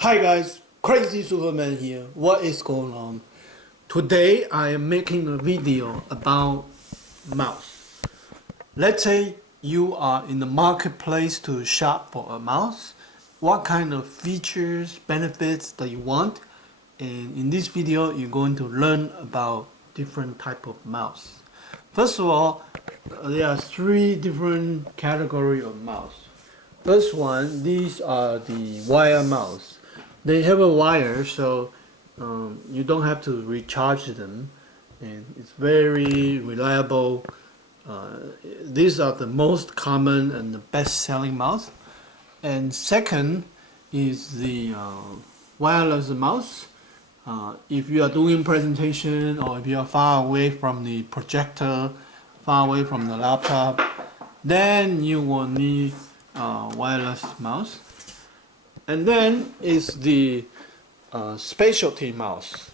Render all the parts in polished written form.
Hi guys, Crazy Superman here. What is going on? Today I am making a video about mouse. Let's say you are in the marketplace to shop for a mouse. What kind of features, benefits that you want? And in this video you're going to learn about different type of mouse. First of all, there are three different category of mouse. First one, these are the wire mouse. They have a wire, so you don't have to recharge them, and it's very reliable. These are the most common and the best-selling mouse. And second is the wireless mouse. If you are doing presentation or if you are far away from the projector, far away from the laptop, then you will need wireless mouse. And then is the specialty mouse.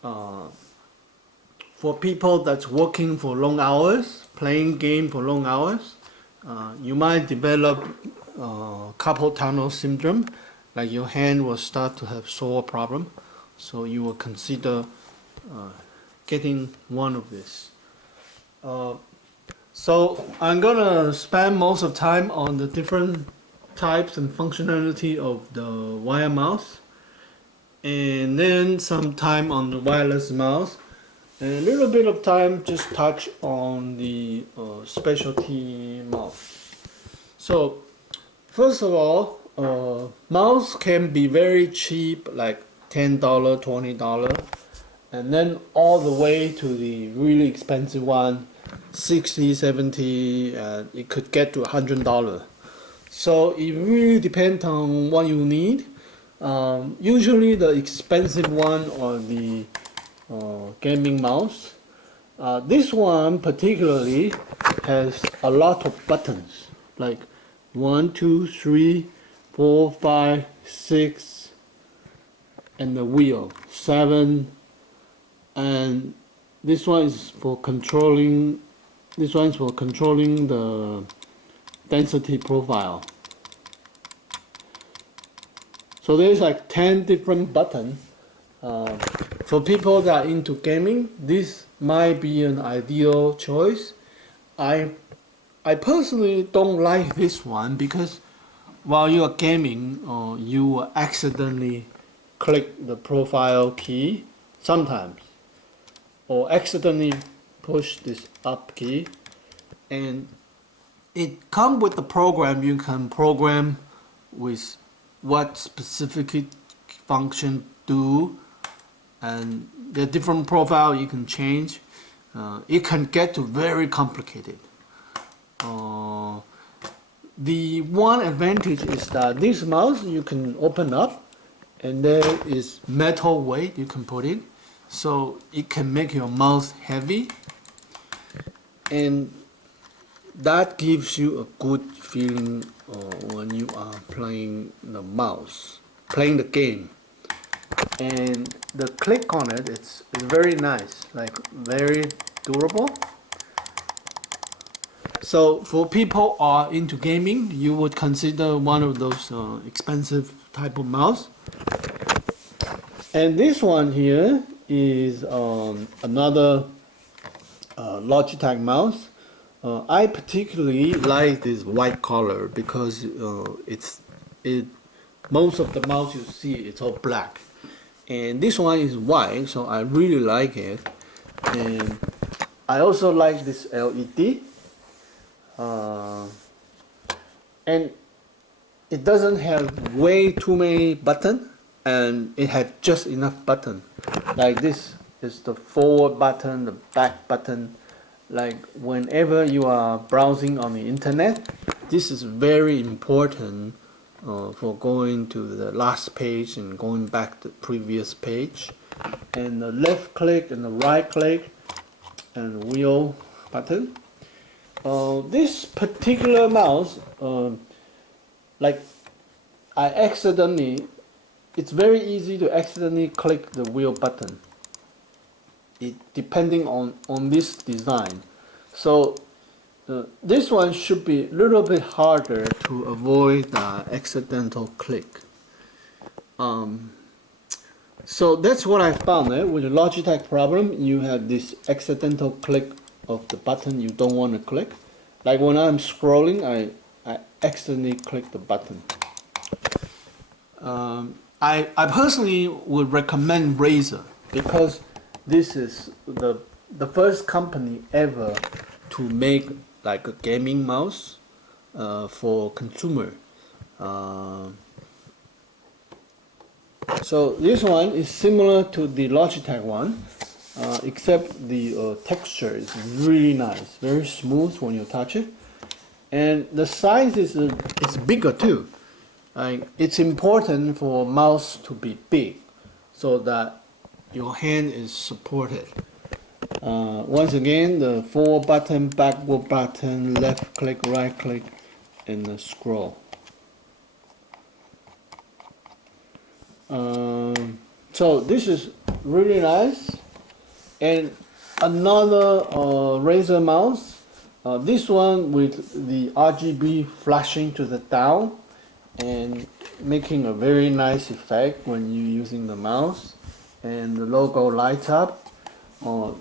For people that's working for long hours, playing game for long hours, you might develop carpal tunnel syndrome, like your hand will start to have sore problem. So you will consider getting one of these. So I'm gonna spend most of the time on the different types and functionality of the wire mouse, and then some time on the wireless mouse, and a little bit of time just touch on the specialty mouse. So first of all, mouse can be very cheap, like $10, $20, and then all the way to the really expensive one, 60, 70, and it could get to $100. So it really depends on what you need. Usually the expensive one or the gaming mouse. This one particularly has a lot of buttons, like 1, 2, 3, 4, 5, 6, and the wheel 7. And this one is for controlling. This one is for controlling the density profile. So there's like 10 different buttons. For people that are into gaming, this might be an ideal choice. I personally don't like this one because while you are gaming, you will accidentally click the profile key sometimes, or accidentally push this up key, and it comes with the program. You can program with what specific function do, and the different profile you can change. It can get to very complicated. The one advantage is that this mouse you can open up, and there is metal weight you can put in, so it can make your mouse heavy, and that gives you a good feeling when you are playing the mouse, playing the game. And the click on it, it's very nice, like very durable. So for people who are into gaming, you would consider one of those expensive type of mouse. And this one here is another Logitech mouse. I particularly like this white color because most of the mouse you see, it's all black, and this one is white, so I really like it. And I also like this LED, and it doesn't have way too many buttons, and it has just enough button. Like this is the forward button, the back button. Like whenever you are browsing on the internet, this is very important for going to the last page and going back to the previous page. And the left click and the right click and wheel button. This particular mouse, like it's very easy to accidentally click the wheel button. Depending on this design. So this one should be a little bit harder to avoid the accidental click. So that's what I found. With the Logitech problem, you have this accidental click of the button you don't want to click. Like when I'm scrolling, I accidentally click the button. I personally would recommend Razer because this is the first company ever to make like a gaming mouse for consumer. So this one is similar to the Logitech one, except the texture is really nice, very smooth when you touch it, and the size is bigger too. It's important for mouse to be big so that your hand is supported. Once again, the forward button, backward button, left click, right click, and the scroll. So this is really nice. And another Razer mouse, this one with the RGB flashing to the down and making a very nice effect when you're using the mouse, and the logo lights up.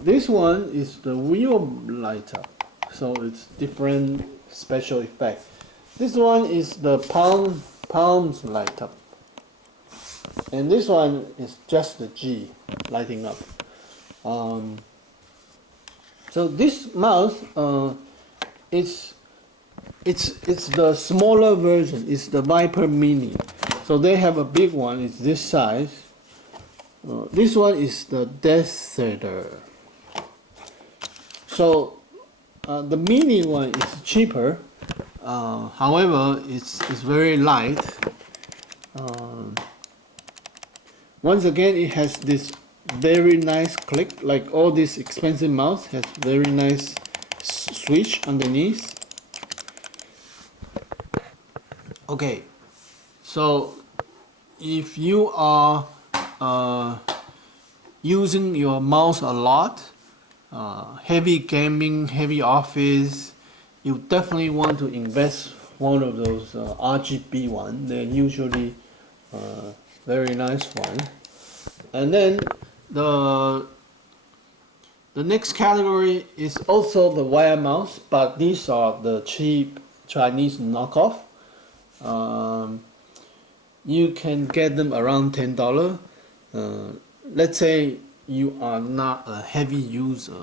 This one is the wheel light up, so it's different special effect. This one is the palms light up, and this one is just the G lighting up. So this mouse, it's the smaller version. It's the Viper Mini. So they have a big one. It's this size. This one is the Desert. So the mini one is cheaper. However, it's very light. Once again, it has this very nice click. Like all this expensive mouse has very nice switch underneath. Okay, so if you are using your mouse a lot, heavy gaming, heavy office, you definitely want to invest one of those RGB one. They're usually very nice one. And then the next category is also the wire mouse, but these are the cheap Chinese knockoff. You can get them around $10. Let's say you are not a heavy user,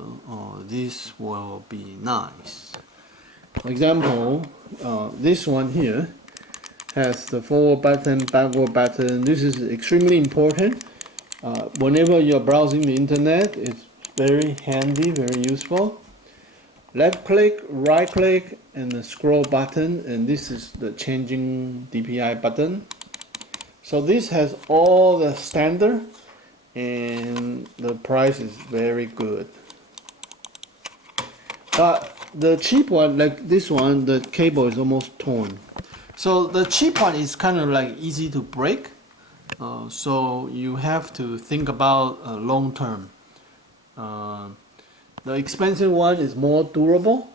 this will be nice. For example, this one here has the forward button, backward button. This is extremely important. Whenever you're browsing the internet, it's very handy, very useful. Left click, right click, and the scroll button, and this is the changing DPI button. So this has all the standard, and the price is very good. But the cheap one, like this one, the cable is almost torn. So the cheap one is kind of like easy to break. So you have to think about long term. The expensive one is more durable,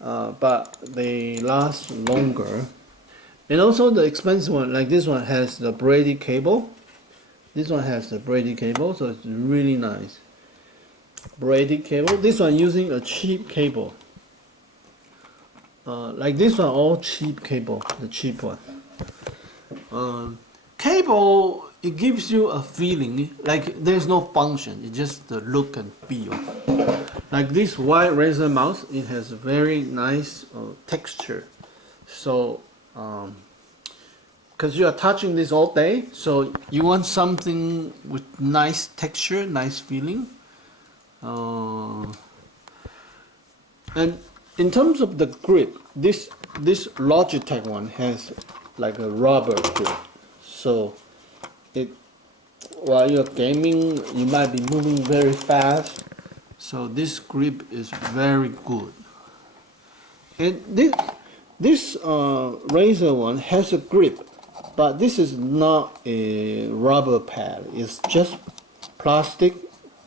but they last longer. And also the expensive one, like this one, has the braided cable. This one has the braided cable, so it's really nice. Braided cable. This one using a cheap cable. Like this one, all cheap cable, the cheap one. Cable, it gives you a feeling like there's no function, it's just the look and feel. Like this white Razer mouse, it has a very nice texture. So because you are touching this all day, so you want something with nice texture, nice feeling. And in terms of the grip, this Logitech one has like a rubber grip. So while you're gaming, you might be moving very fast. So this grip is very good. And this Razer one has a grip, but this is not a rubber pad. It's just plastic,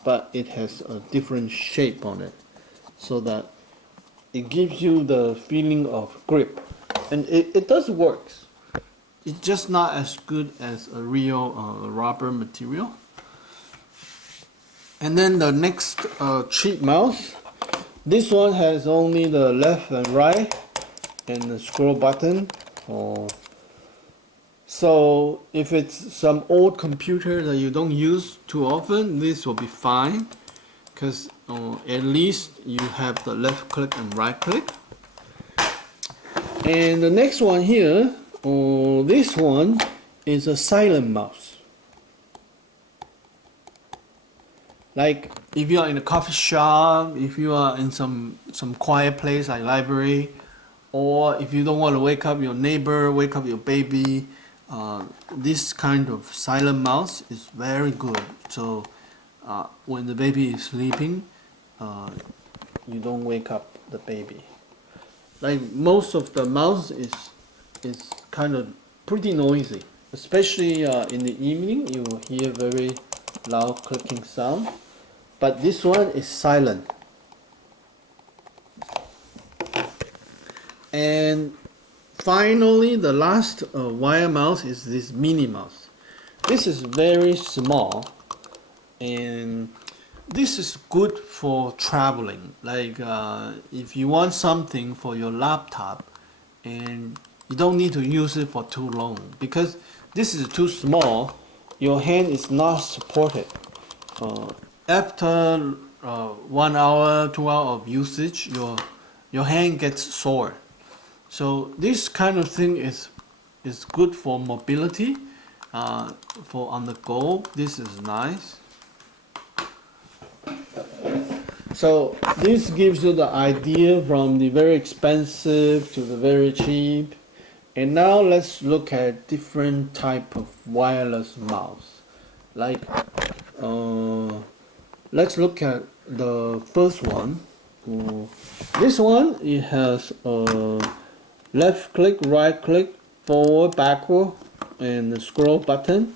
but it has a different shape on it, so that it gives you the feeling of grip, and it does work. it's just not as good as a real rubber material. And then the next cheap mouse. This one has only the left and right and the scroll button. So if it's some old computer that you don't use too often, this will be fine, because at least you have the left click and right click. And the next one here, this one is a silent mouse. Like if you are in a coffee shop, if you are in some quiet place like library, or if you don't want to wake up your neighbor, wake up your baby, this kind of silent mouse is very good. So when the baby is sleeping, you don't wake up the baby. Like most of the mouse is kind of pretty noisy, especially in the evening. You will hear very loud clicking sound, but this one is silent. And finally, the last wire mouse is this mini mouse. This is very small, and this is good for traveling. Like if you want something for your laptop and you don't need to use it for too long, because this is too small, your hand is not supported. After 1 hour, 2 hours of usage, your hand gets sore. So this kind of thing is good for mobility, for on the go. This is nice. So this gives you the idea from the very expensive to the very cheap. And now let's look at different type of wireless mouse. Like let's look at the first one. This one, it has left click, right click, forward, backward, and the scroll button,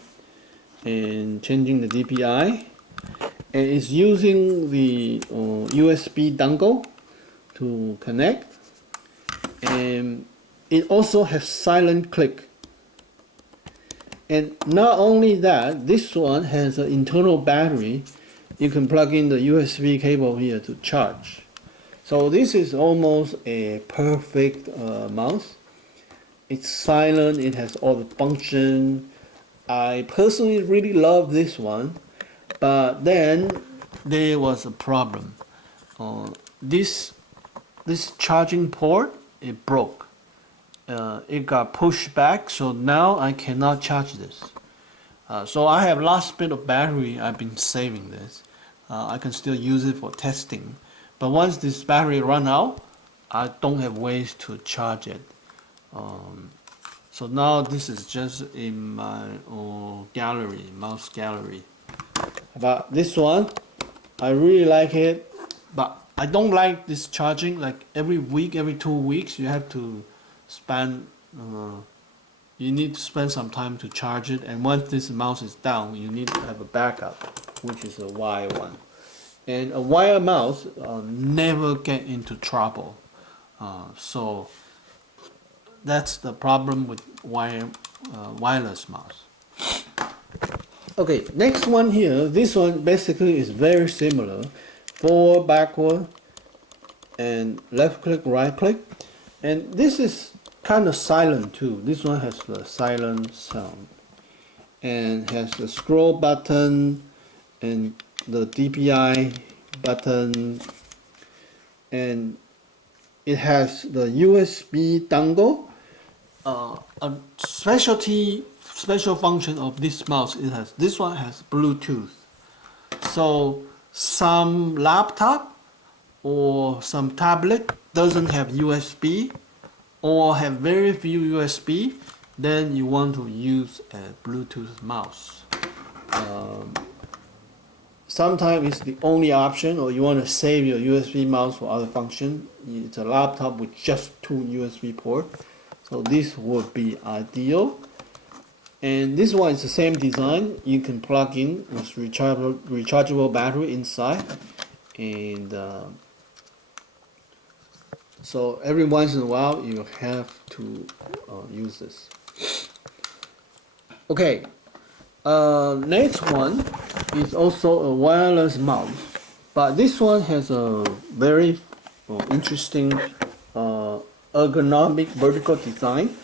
and changing the DPI. And it's using the USB dongle to connect, and it also has silent click. And not only that, this one has an internal battery. You can plug in the USB cable here to charge. So this is almost a perfect mouse. It's silent, it has all the function. I personally really love this one. But then there was a problem. This charging port, it broke. It got pushed back, so now I cannot charge this. So I have last bit of battery. I've been saving this. I can still use it for testing. But once this battery run out, I don't have ways to charge it. So now this is just in my gallery, mouse gallery. But this one, I really like it, but I don't like this charging. Like every week, every 2 weeks, you have to spend, you need to spend some time to charge it. And once this mouse is down, you need to have a backup, which is a wire one. And a wire mouse never get into trouble. So that's the problem with wireless mouse. Okay, next one here, this one basically is very similar. Forward, backward, and left click, right click. And this is kind of silent too. This one has the silent sound. And has the scroll button and the DPI button. And it has the USB dongle. A special function of this mouse, this one has Bluetooth. So some laptop or some tablet doesn't have USB or have very few USB, then you want to use a Bluetooth mouse. Sometimes it's the only option, or you want to save your USB mouse for other function. It's a laptop with just 2 USB ports. So this would be ideal. And this one is the same design. You can plug in with rechargeable battery inside, and so every once in a while you have to use this. Okay, next one is also a wireless mouse, but this one has a very interesting ergonomic vertical design.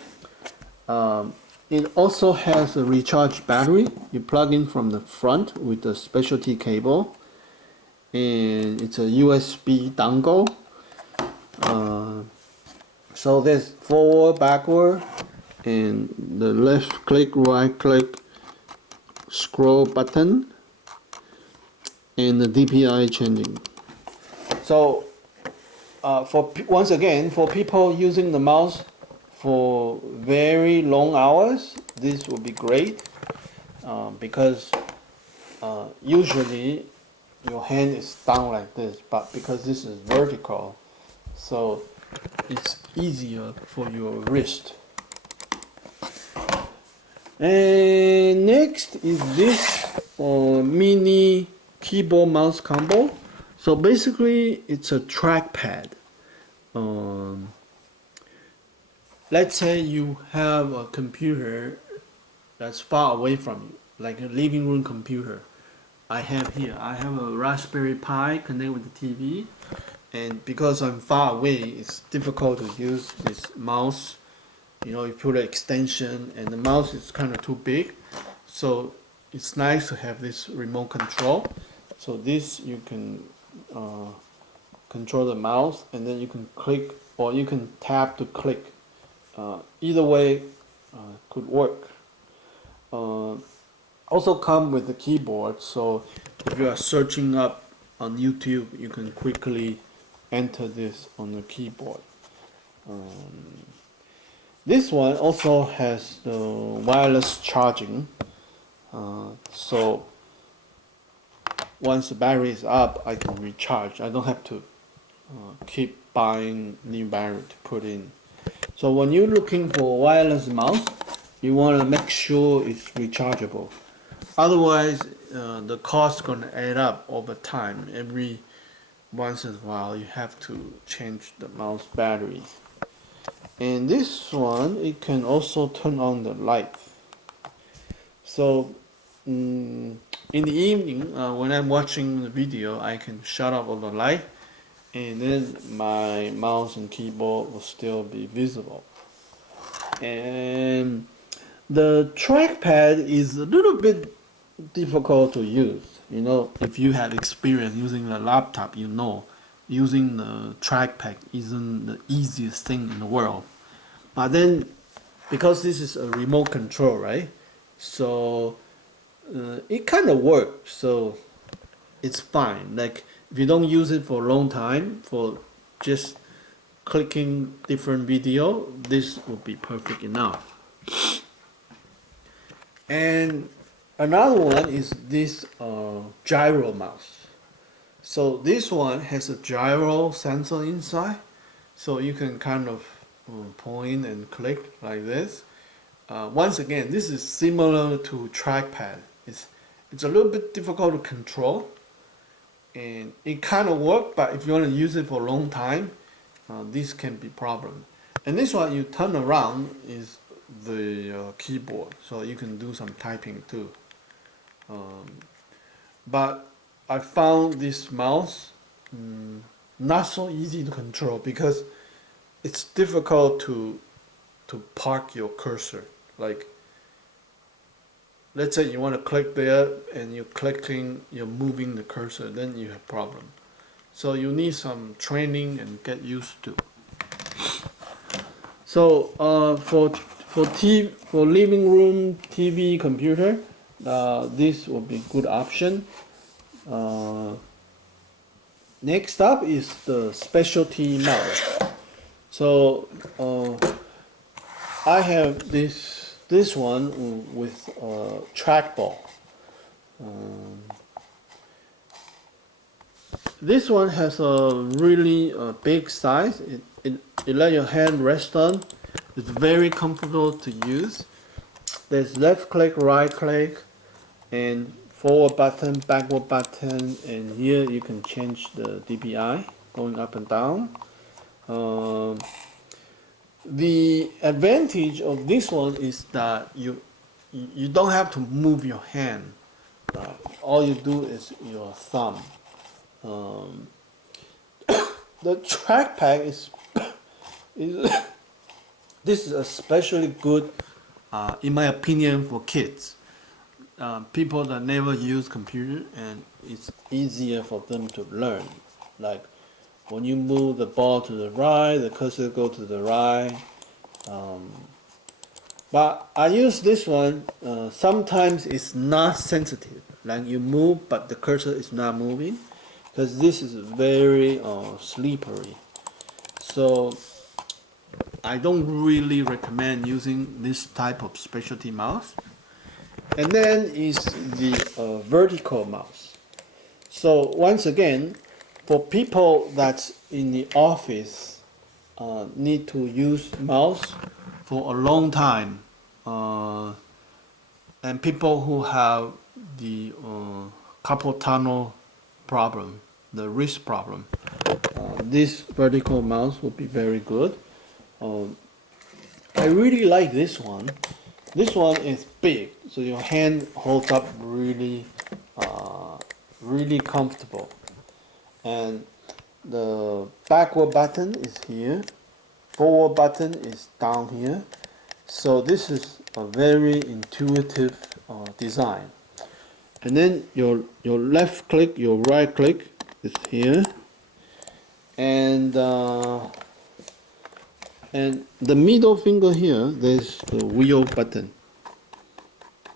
It also has a recharge battery. You plug in from the front with a specialty cable, and it's a USB dongle. So there's forward, backward, and the left click, right click, scroll button, and the DPI changing. So once again, for people using the mouse for very long hours, this will be great because usually your hand is down like this, but because this is vertical, so it's easier for your wrist. And next is this mini keyboard mouse combo. So basically it's a trackpad. Let's say you have a computer that's far away from you, like a living room computer. I have a Raspberry Pi connected with the TV, and because I'm far away, it's difficult to use this mouse. You know, you put an extension and the mouse is kind of too big, so it's nice to have this remote control. So this you can control the mouse, and then you can click or you can tap to click. Either way could work. Also come with the keyboard, so if you are searching up on YouTube, you can quickly enter this on the keyboard. This one also has the wireless charging, so once the battery is up, I can recharge. I don't have to keep buying new battery to put in. So when you're looking for a wireless mouse, you want to make sure it's rechargeable. Otherwise, the cost is going to add up over time. Every once in a while, you have to change the mouse batteries. And this one, it can also turn on the light. So in the evening, when I'm watching the video, I can shut off all the light, and then my mouse and keyboard will still be visible. And the trackpad is a little bit difficult to use. You know, if you have experience using the laptop, you know using the trackpad isn't the easiest thing in the world. But then, because this is a remote control, right? So it kind of works. So it's fine. Like if you don't use it for a long time, for just clicking different video, this would be perfect enough. And another one is this gyro mouse. So this one has a gyro sensor inside, so you can kind of point and click like this. Once again, this is similar to trackpad. It's a little bit difficult to control, and it kind of works, but if you want to use it for a long time, this can be problem. And this one, you turn around, is the keyboard, so you can do some typing too. But I found this mouse not so easy to control because it's difficult to park your cursor. Like, let's say you want to click there and you're moving the cursor, then you have problem. So you need some training and get used to. So for living room TV computer, this will be good option. Next up is the specialty mouse. So I have this one with trackball. This one has a really big size. It let your hand rest on. It's very comfortable to use. There's left click, right click, and forward button, backward button, and here you can change the DPI going up and down. The advantage of this one is that you don't have to move your hand. All you do is your thumb. Um, the trackpad is this is especially good, in my opinion, for kids. People that never use computer, and it's easier for them to learn. Like when you move the ball to the right, the cursor go to the right. Um, but I use this one. Sometimes it's not sensitive. Like you move, but the cursor is not moving, because this is very slippery. So I don't really recommend using this type of specialty mouse. And then is the vertical mouse. So once again, for people that's in the office need to use mouse for a long time, and people who have the carpal tunnel problem, the wrist problem, this vertical mouse would be very good. I really like this one. This one is big, so your hand holds up really, really comfortable. And the backward button is here, forward button is down here. So this is a very intuitive design. And then your left click, your right click is here, and the middle finger here, there's the wheel button.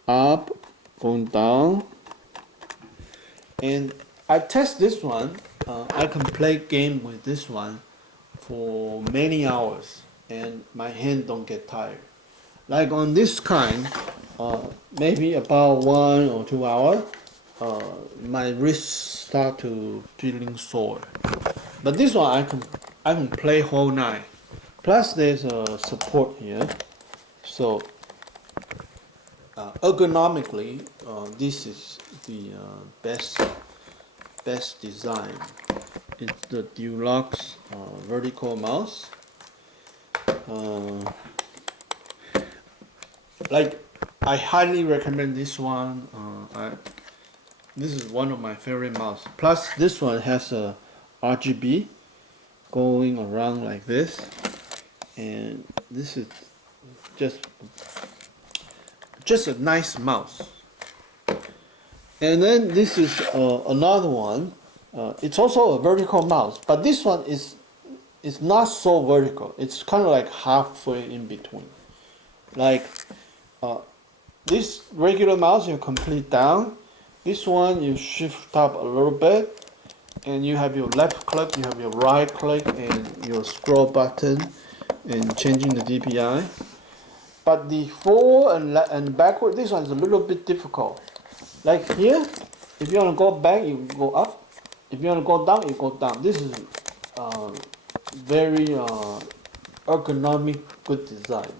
Up, going down. And I test this one. I can play game with this one for many hours, and my hand don't get tired. Like on this kind, maybe about 1 or 2 hours, my wrists start to feeling sore. But this one I can play whole night. Plus there's a support here, so ergonomically this is the best design. It's the Deluxe vertical mouse. Like I highly recommend this one. This is one of my favorite mouse. Plus this one has a RGB going around like this. And this is just a nice mouse. And then this is another one. It's also a vertical mouse, but this one is not so vertical. It's kind of like halfway in between. Like this regular mouse you complete down. This one you shift up a little bit, and you have your left click, you have your right click, and your scroll button. And changing the DPI, but the forward and backward, this one is a little bit difficult. Like here, if you want to go back, you go up. If you want to go down, you go down. This is very ergonomic, good design.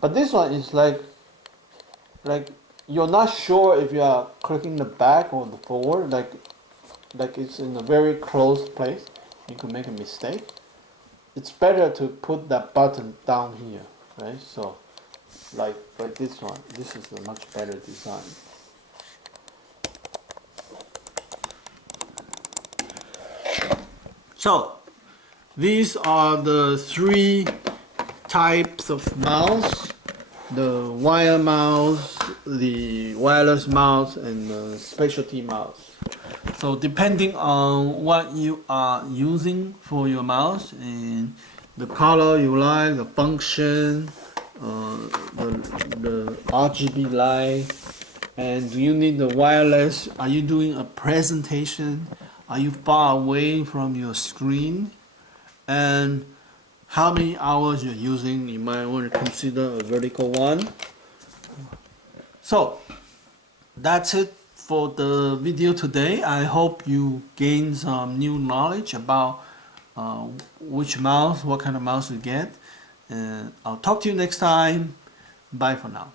But this one is like you're not sure if you are clicking the back or the forward. Like it's in a very close place. You could make a mistake. It's better to put that button down here, right? So, like this one, this is a much better design. So, these are the 3 types of mouse: the wire mouse, the wireless mouse, and the specialty mouse. So depending on what you are using for your mouse and the color you like, the function, the RGB light, and do you need the wireless? Are you doing a presentation? Are you far away from your screen? And how many hours you're using? You might want to consider a vertical one. So that's it for the video today. I hope you gain some new knowledge about which mouse, what kind of mouse you get. And I'll talk to you next time. Bye for now.